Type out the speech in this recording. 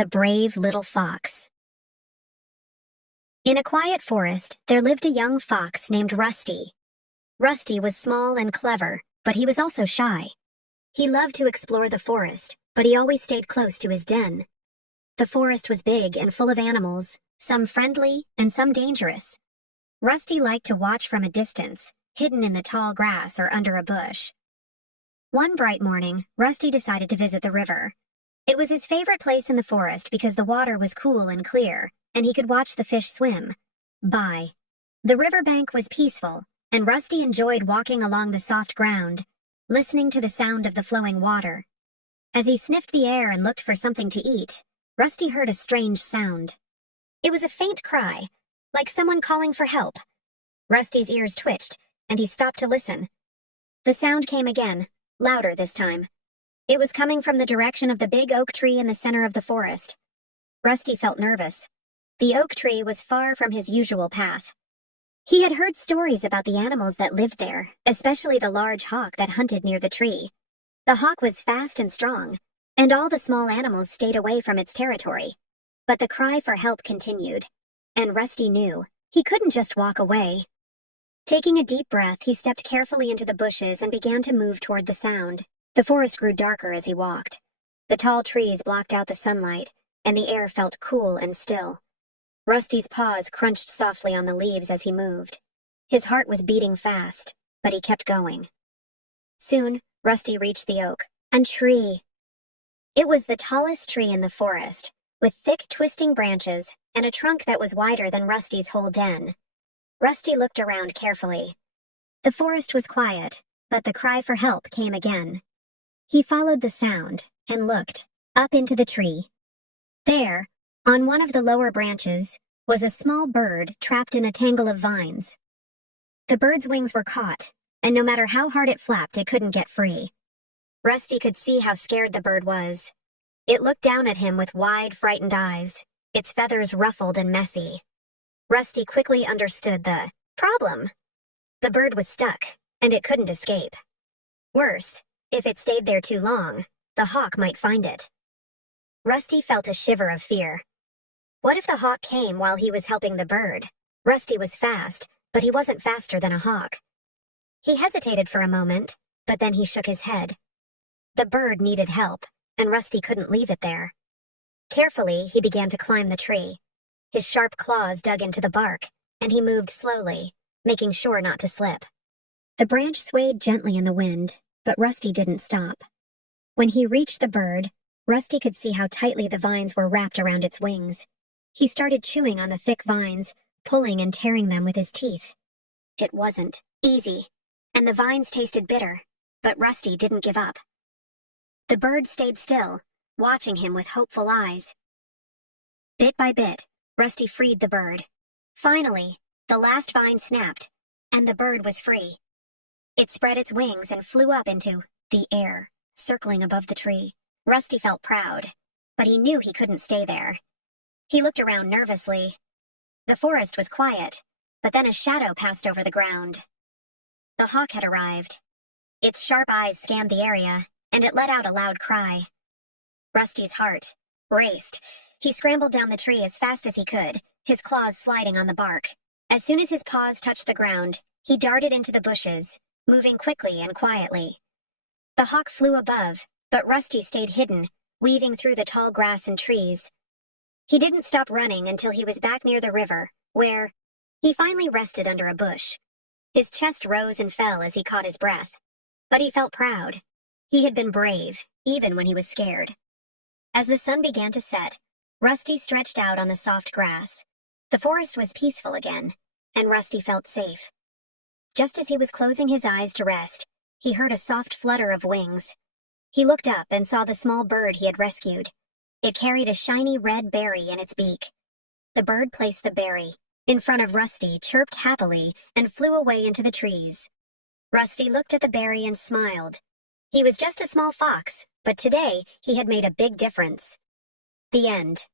The brave little fox. In a quiet forest, there lived a young fox named Rusty. Rusty was small and clever, but he was also shy. He loved to explore the forest, but he always stayed close to his den. The forest was big and full of animals, some friendly and some dangerous. Rusty liked to watch from a distance, hidden in the tall grass or under a bush. One bright morning, Rusty decided to visit the river. It was his favorite place in the forest because the water was cool and clear, and he could watch the fish swim by. The riverbank was peaceful, and Rusty enjoyed walking along the soft ground, listening to the sound of the flowing water. As he sniffed the air and looked for something to eat, Rusty heard a strange sound. It was a faint cry, like someone calling for help. Rusty's ears twitched, and he stopped to listen. The sound came again, louder this time. It was coming from the direction of the big oak tree in the center of the forest. Rusty felt nervous. The oak tree was far from his usual path. He had heard stories about the animals that lived there, especially the large hawk that hunted near the tree. The hawk was fast and strong, and all the small animals stayed away from its territory. But the cry for help continued, and Rusty knew he couldn't just walk away. Taking a deep breath, he stepped carefully into the bushes and began to move toward the sound. The forest grew darker as he walked. The tall trees blocked out the sunlight, and the air felt cool and still. Rusty's paws crunched softly on the leaves as he moved. His heart was beating fast, but he kept going. Soon, Rusty reached the oak, a tree. It was the tallest tree in the forest, with thick, twisting branches and a trunk that was wider than Rusty's whole den. Rusty looked around carefully. The forest was quiet, but the cry for help came again. He followed the sound and looked up into the tree. There, on one of the lower branches, was a small bird trapped in a tangle of vines. The bird's wings were caught, and no matter how hard it flapped, it couldn't get free. Rusty could see how scared the bird was. It looked down at him with wide, frightened eyes, its feathers ruffled and messy. Rusty quickly understood the problem. The bird was stuck, and it couldn't escape. Worse, if it stayed there too long, the hawk might find it. Rusty felt a shiver of fear. What if the hawk came while he was helping the bird? Rusty was fast, but he wasn't faster than a hawk. He hesitated for a moment, but then he shook his head. The bird needed help, and Rusty couldn't leave it there. Carefully, he began to climb the tree. His sharp claws dug into the bark, and he moved slowly, making sure not to slip. The branch swayed gently in the wind, but Rusty didn't stop. When he reached the bird, Rusty could see how tightly the vines were wrapped around its wings. He started chewing on the thick vines, pulling and tearing them with his teeth. It wasn't easy, and the vines tasted bitter, but Rusty didn't give up. The bird stayed still, watching him with hopeful eyes. Bit by bit, Rusty freed the bird. Finally, the last vine snapped, and the bird was free. It spread its wings and flew up into the air, circling above the tree. Rusty felt proud, but he knew he couldn't stay there. He looked around nervously. The forest was quiet, but then a shadow passed over the ground. The hawk had arrived. Its sharp eyes scanned the area, and it let out a loud cry. Rusty's heart raced. He scrambled down the tree as fast as he could, his claws sliding on the bark. As soon as his paws touched the ground, he darted into the bushes, moving quickly and quietly. The hawk flew above, but Rusty stayed hidden, weaving through the tall grass and trees. He didn't stop running until he was back near the river, where he finally rested under a bush. His chest rose and fell as he caught his breath. But he felt proud. He had been brave, even when he was scared. As the sun began to set, Rusty stretched out on the soft grass. The forest was peaceful again, and Rusty felt safe. Just as he was closing his eyes to rest, he heard a soft flutter of wings. He looked up and saw the small bird he had rescued. It carried a shiny red berry in its beak. The bird placed the berry in front of Rusty, chirped happily, and flew away into the trees. Rusty looked at the berry and smiled. He was just a small fox, but today he had made a big difference. The end.